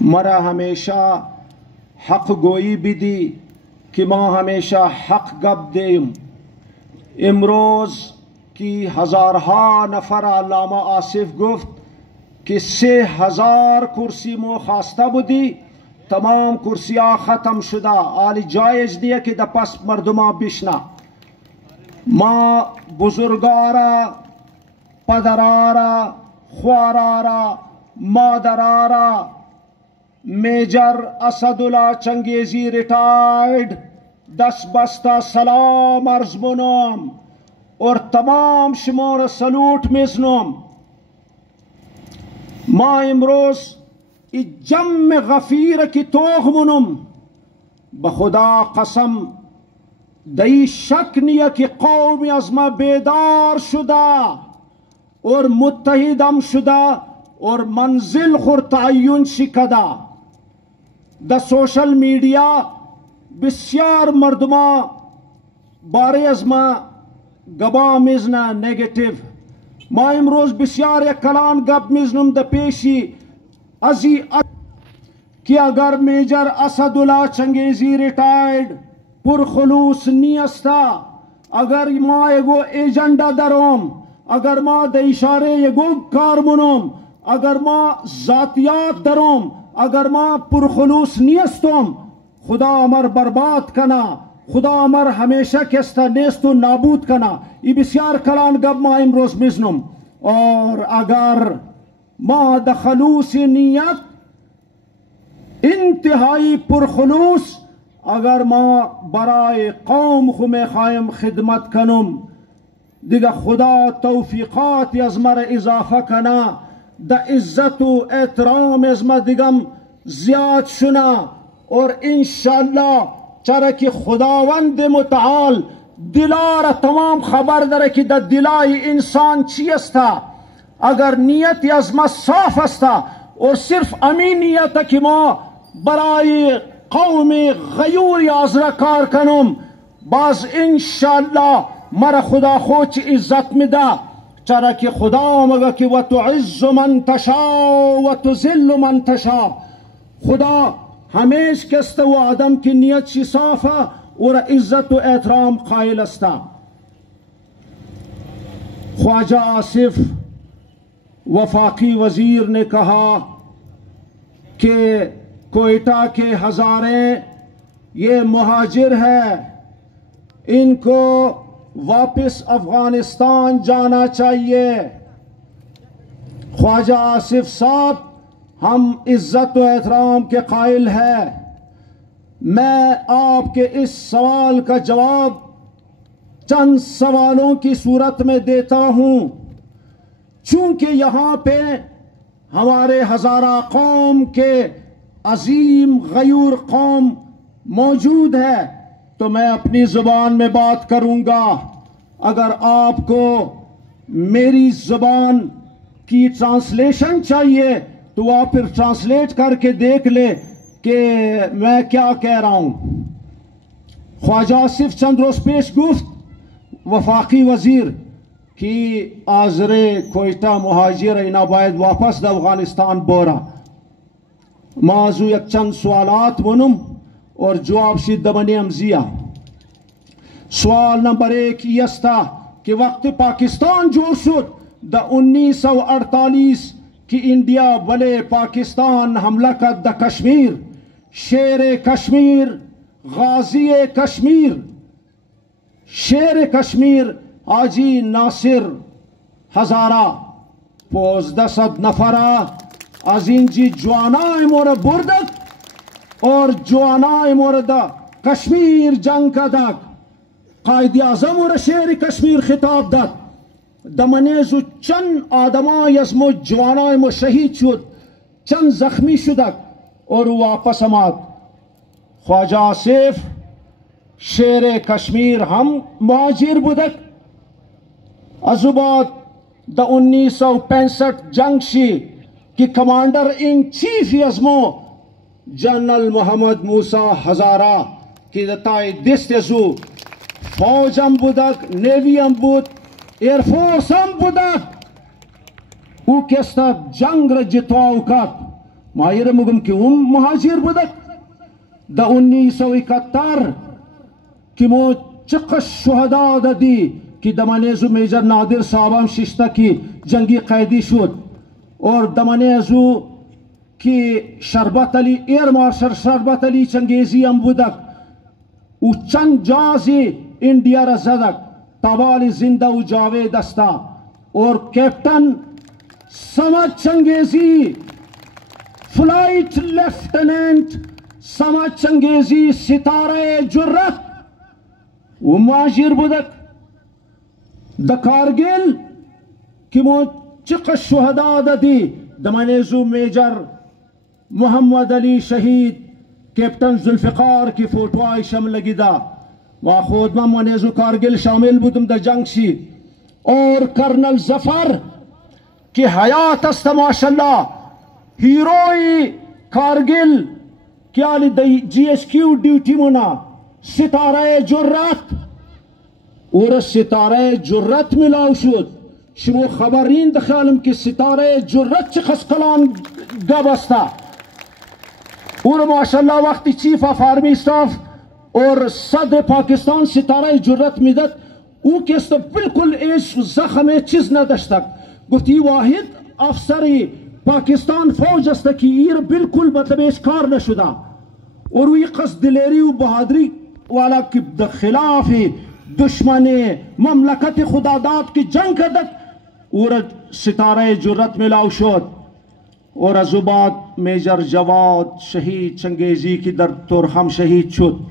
مرا ہمیشہ حق گوئی بدی کہ ما ہمیشہ حق گپ دیم. امروز کی ہزارها نفر علامہ آصف گفت کہ 3000 کرسی مو خواسته بودی، تمام کرسی ها ختم شده، حالی جایز دیه که ده پس مردم ها بشنه. ما بزرگارا، پدرارا، خوارارا، مادرارا، میجر اسدالله چنگیزی ریٹائرڈ دست بسته سلام عرض منم اور تمام شما سلوٹ میزنم. ما امروز ای جمع غفیر کی توغ منم، بخدا قسم دئی شک نیه که قومی از ما بیدار شده اور متحدم شده اور منزل خور تعین شکده. دا سوشل میڈیا بسیار مردما باره از ما گبا میزنه نیگیتیو. ما امروز بسیار یک کلان گپ میزنم دا پیشی ازی کہ اگر میجر اسدالله چنگیزی ریٹائرڈ پرخلوص نیستا، اگر ما یگو ایجنڈا دروم، اگر ما دا اشاره یگو کار منم، اگر ما ذاتیات دروم، اگر ما پرخلوص نیستم، خدا امر برباد کنا، خدا امر ہمیشہ کستا نیست و نابود کنا. ای بسیار کلان گب ما امروز میزنم. اور اگر ما دا خلوص نیت انتہائی پرخلوص اگر ما برای قوم خو میخوایم خدمت کنم، دیگه خدا توفیقات از مر اضافه کنه، دا عزت و احترام از ما دیگم زیاد شنه. اور انشاءاللہ چرا که خداوند متعال دلار تمام خبر داره که دا دلای انسان چی استا. اگر نیت از ما صاف استا اور صرف امین نیت که ما برای قوم غیور آزرا کار کنم، باز انشاءاللہ مرا خدا خوچ عزت میده. چرا که خدا مگه که و تعز من تشا و تذل من تشا. خدا ہمیش کستا و آدم کی نیت شی صافا اور عزت و احترام قائل استا. خواجہ آصف وفاقی وزیر نے کہا کہ کوئٹہ کے ہزاریں یہ مہاجر ہے، ان کو واپس افغانستان جانا چاہیے. خواجہ آصف صاحب ہم عزت و احترام کے قائل ہیں. میں آپ کے اس سوال کا جواب چند سوالوں کی صورت میں دیتا ہوں. چونکہ یہاں پہ ہمارے ہزارہ قوم کے عظیم غیور قوم موجود ہے تو میں اپنی زبان میں بات کروں گا. اگر آپ کو میری زبان کی ٹرانسلیشن چاہیے تو آپ پھر ٹرانسلیٹ کر کے دیکھ لے کہ میں کیا کہہ رہا ہوں. خواجہ آصف چند روز پیش گفت وفاقی وزیر کی آزر کوئٹہ مہاجر اینا باید واپس دا افغانستان بورا. مازو یک چند سوالات منم اور جواب شید دمنی امزیہ. سوال نمبر 1 یہ استا کہ وقت پاکستان جوڑ شد دا 1948 کہ انڈیا بلے پاکستان حملہ کد دا کشمیر، شیر کشمیر، غازی کشمیر، شیر کشمیر حاجی ناصر ہزارہ 1500 نفرہ از اینجی جوانای مورد بردک اور جوانای مورد کشمیر جنگ کدک. قائد اعظم اور شیر کشمیر خطاب داد. دمنیزو چند آدمای از مو جوانای مو شہید شد، چند زخمی شدک اور واپس آمد. خواجہ آصف شیر کشمیر ہم مہاجر بودک. از بعد دا 1965 جنگ شی کہ کمانڈر ان چیف ازمو جنرل محمد موسیٰ ہزارہ کی دتائی دست ازو فوج ہم بودک، نیوی ہم بود، ایئر فورس ہم بودک. او کستا جنگ را جتواو کد مایر مگم کی مہاجر بدک دا 1971 کی مو چقش شہداء دا دی کی دمانیزو میجر نادر صاحبام ششتہ کی جنگی قیدی شد اور دمانیزو کی شربت علی ایر مارشل شربت علی چنگیزی ام بدک او چند جازی انڈیا را زدک توالی زندہ و جاوید استا اور کیپٹن سمت چنگیزی فلائٹ لیفٹننٹ سمت چنگیزی ستارہ جرت و مہاجر بدک دا کارگل کی مو چقش شہداء دا دی دمانیزو میجر محمد علی شہید کیپٹن ذوالفقار کی فوٹو آئیشم لگی دا و خود من منیزو کارگل شامل بودم دا جنگ سی اور کرنل ظفر کی حیات است ماشاءاللہ ہیروئی کارگل کیا لی دی جی ایس کیو ڈیوٹی منا ستارہ جرت اور ستارہ جرت ملاو شد شمو خبرین دخیالم کی ستارہ جرت چی خسقلان گب استا اور ماشاءاللہ وقتی چیف آف آرمی اسٹاف اور صدر پاکستان ستارہ جرت میدت او کس تو بالکل ایش زخم چیز نداشتک گفتی واحد افسری پاکستان فوج است کی ایر بالکل مطلب ایش کار نشدہ اور وی قصد دلیری و بہادری والا کی خلاف دشمن مملکت خداداد کی جنگ کردک اور ستارہ جرت ملاو شد اور ازو بعد میجر جواد شہید چنگیزی کی در ترخم شہید شد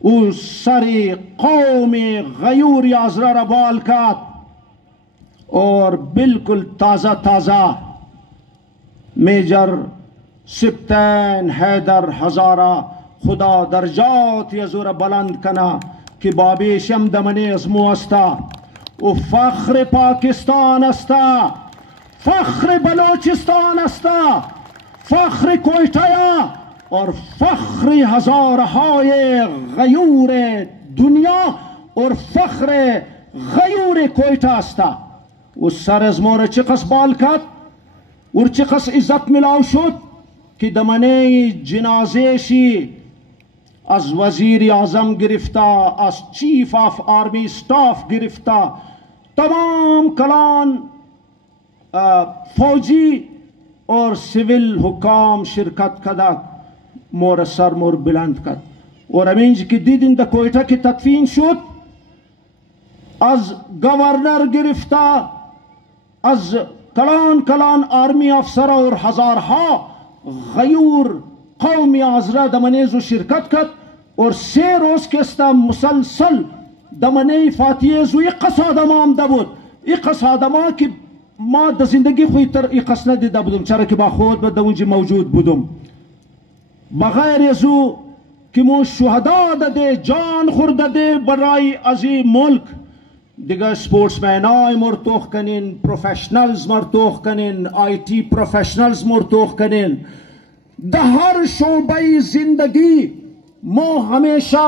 او سری قوم غیور یازرہ ربال کات اور بالکل تازہ تازہ میجر سبتین حیدر ہزارہ خدا درجات یزور بلند کنا کہ بابی شم دمنی ازمو استا و فخر پاکستان استا فخر بلوچستان استا فخر کوئٹایا اور فخر ہزارہائے غیور دنیا اور فخر غیور کوئٹا استا اس سر ازمور چقس بالکت اور چقس عزت ملاو شد کہ دمنی جنازیشی از وزیر اعظم گرفتہ از چیف آف آرمی سٹاف گرفتہ تمام کلان فوجی اور سول حکام شرکت کدا مور سر مور بلند کد اور امینج کی دیدن دا کوئٹہ کی تدفین شد از گورنر گرفتہ از کلان آرمی افسر اور ہزارہا غیور قومی آزرہ دمنیزو شرکت کت اور 3 روز کستا مسلسل دمنی فاتحیزو اقص آدمان دبود اقص آدمان کی ما دا زندگی خوی تر اقص ندی دبودم چرا که با خود با دونجی موجود بودم بغیر یزو که مو شهدا داده جان خورده برای ازی ملک دیگه سپورتس مینای مرتوخ کنین پروفیشنلز مرتوخ کنین آئی ٹی پروفیشنلز مرتوخ کنین ده هر شعبه زندگی مو ہمیشہ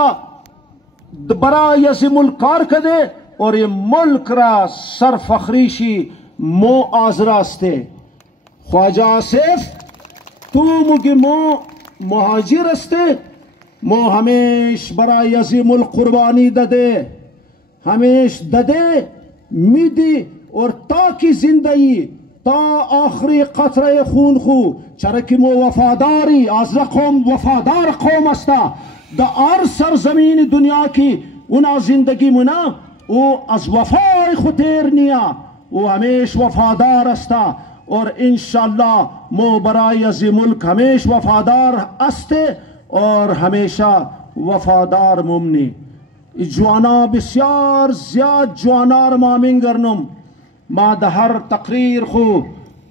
برای از ملک کار کده اور یہ ملک را سرفخریشی مو آزراسته خواجہ آصف تو مگی مو مہاجر استے مو ہمیش برای از ملک قربانی دده ہمیش دده میدی اور تا کی زندگی تا آخری قطره خون خو چرکی مو وفاداری از قوم وفادار قوم استا دا ار سرزمین دنیا کی اونا زندگی منا او از وفای خطیر نیا او ہمیش وفادار استا اور انشاءاللہ مو برای از ملک ہمیش وفادار استے اور ہمیشہ وفادار ممنی جوانا بسیار زیاد جوانار مامین گرنم ما ده هر تقریر خو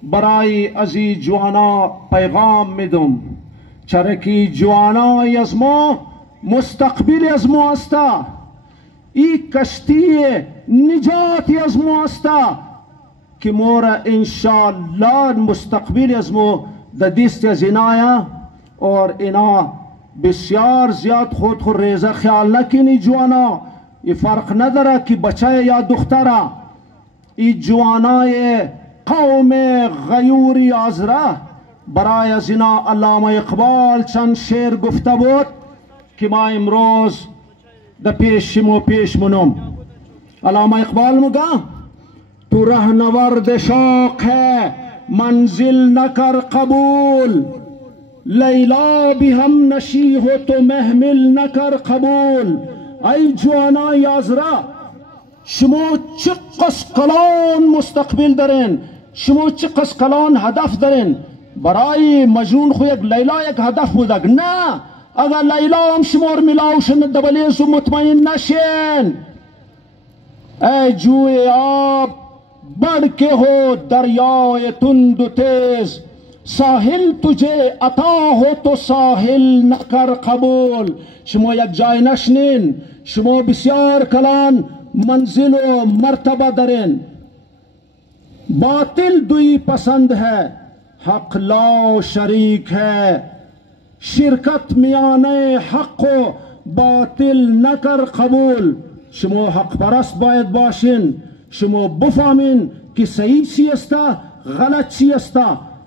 برای ازی جوانا پیغام میدم چرکی جوانا ازمو مستقبل ازمو استا ای کشتی نجات ازمو استا که مورا انشاءاللہ مستقبل ازمو ده دیست ازینایا اور اینا بسیار زیاد خود ریزه خیال نکنی جوانا یہ فرق نداره که بچه یا دختره ای جوانای قوم غیوری آزره برای زنا علامه اقبال چند شعر گفته بود که ما امروز در پیش منم. علامه اقبال مگه تو رهنورد شوق ہے منزل نکر قبول، لیلا بھی ہم نشی ہو تو محمل نکر قبول. ای جوانای آزرا، شما چقدر کلان مستقبل دارین، شما چقدر کلان هدف دارین. برای مجنون خو یک لیلا یک هدف بودک. نه، اگر لیلا هم شما رو ملاوشن دبلیز و مطمئن نشین. ای جوی آب بڑھ کے ہو دریائے تند و تیز، ساحل تجھے عطا ہو تو ساحل نہ کر قبول. شما یک جای نشنین، شما بسیار کلان منزل و مرتبہ درین. باطل دوی پسند ہے، حق لا شریک ہے. شرکت میانه حق و باطل نکر قبول. شما حق پرست باید باشین، شما بفهمین که صحیح چی است غلط چی است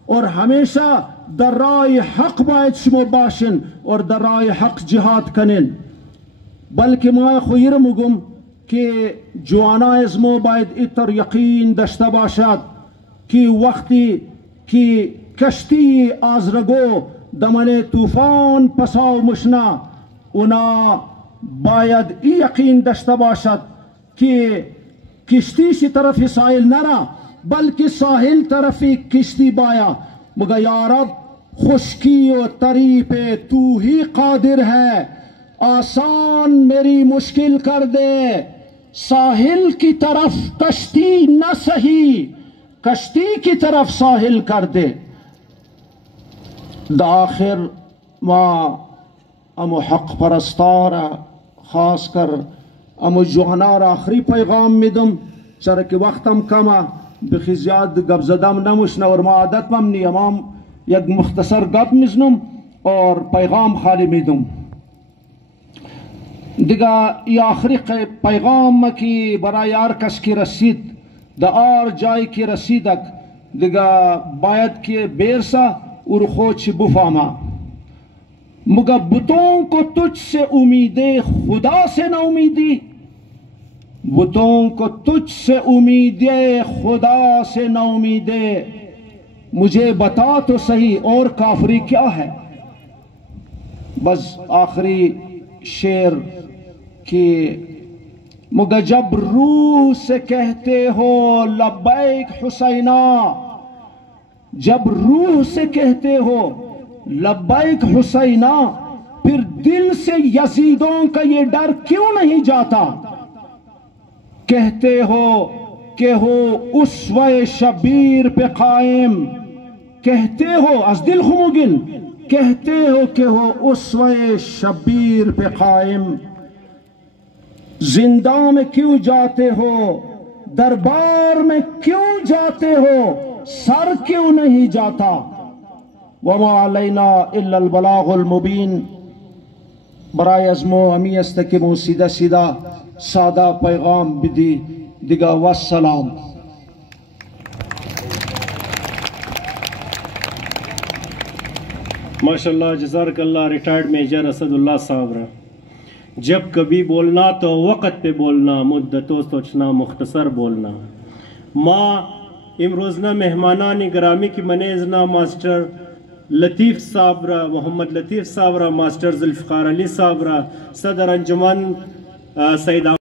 اور همیشه در راه حق باید شما باشین اور در راه حق جهاد کنین. بلکه ما خویر مگم که جوانای از ما باید ایتر یقین داشته باشد که وقتی که کشتی آزرگو دمن طوفان پساو مشنا، اونا باید ای یقین داشته باشد که کشتی سی طرف ساحل نرا بلکہ ساحل طرف کشتی بایا. مگر یا رب خشکی و تری پہ تو ہی قادر ہے، آسان میری مشکل کر دے. ساحل کی طرف کشتی نہ سہی، کشتی کی طرف ساحل کر دے. آخر ما امو حق پرستار خاص کر امو جوانار آخری پیغام میدم، چرا که وقتم کمه بخی زیاد گپ زدم نموشنه اور ما عادت مم نی امام یک مختصر گپ میزنم اور پیغام خالی میدم. دیگه ای آخری پیغام کی برای هر کس کی رسید در آر جای کی رسیدک دیگه باید که بیرسا اور خود چی بفهمه. مگر بتوں کو تجھ سے امیدیں خدا سے نہ امیدی، بتوں کو تجھ سے امیدیں خدا سے نہ امیدیں. مجھے بتا تو صحیح اور کافری کیا ہے. بس آخری شعر کی مگر جب روح سے کہتے ہو لبیک حسینہ، جب روح سے کہتے ہو لبیک حسینہ، پھر دل سے یزیدوں کا یہ ڈر کیوں نہیں جاتا. کہتے ہو کہ ہو اسوہ شبیر پہ قائم، کہتے ہو از دل خموگن، کہتے ہو کہ ہو اسوہ شبیر پہ قائم. زندہ میں کیوں جاتے ہو، دربار میں کیوں جاتے ہو، سر کیوں نہیں جاتا. وما علینا الا البلاغ المبین. برای از مو امی است که مو سیدہ سیدہ سادہ پیغام بدی دیگا والسلام. ماشاءاللہ جزاک اللہ. ریٹائرڈ میجر اسد اللہ صاحب را جب کبھی بولنا تو وقت پہ بولنا، مدتوں سوچنا، مختصر بولنا. ما امروزنا مہمانان گرامی کی منیزنا ماسٹر لطیف صاحب را، محمد لطیف صاحب را، ماسٹر ذوالفقار علی صاحب را، صدر انجمن سید